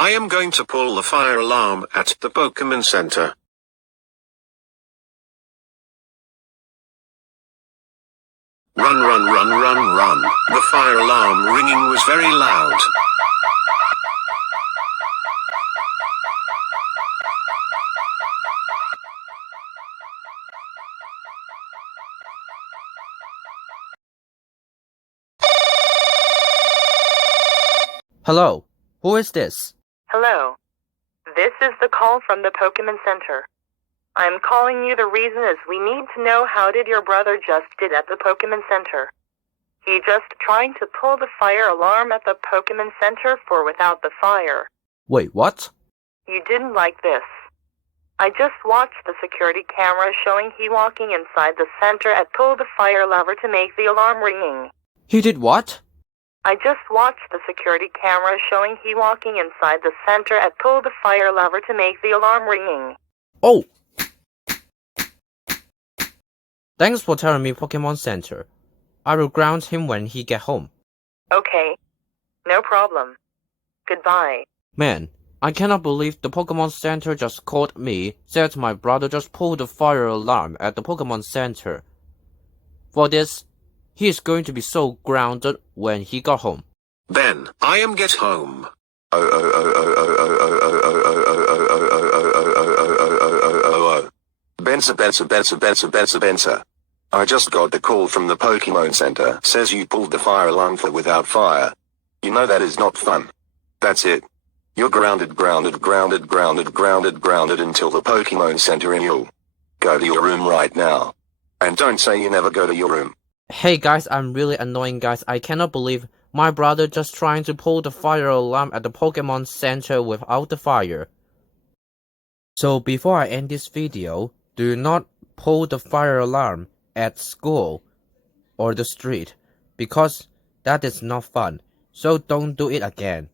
I am going to pull the fire alarm at the Pokemon Center. Run, run, run, run, run. The fire alarm ringing was very loud. Hello, who is this? Hello. This is the call from the Pokemon Center. I'm calling you. The reason is we need to know how did your brother just did at the Pokemon Center. He just trying to pull the fire alarm at the Pokemon Center for without the fire. Wait, what? You didn't like this. I just watched the security camera showing he walking inside the center and pulled the fire lever to make the alarm ringing. He did what? I just watched the security camera showing he walking inside the center and pulled the fire lever to make the alarm ringing. Oh! Thanks for telling me, Pokemon Center. I will ground him when he get home. Okay. No problem. Goodbye. Man, I cannot believe the Pokemon Center just called me, said my brother just pulled the fire alarm at the Pokemon Center. For this, he is going to be so grounded when he got home. Ben, I am get home. Bensa. I just got the call from the Pokemon Center. Says you pulled the fire alarm for without fire. You know that is not fun. That's it. You're grounded until the Pokemon Center and you'll go to your room right now. And don't say you never go to your room. Hey guys, I'm really annoying guys. I cannot believe my brother just trying to pull the fire alarm at the Pokemon Center without the fire. So before I end this video, do not pull the fire alarm at school or the street because that is not fun. So don't do it again.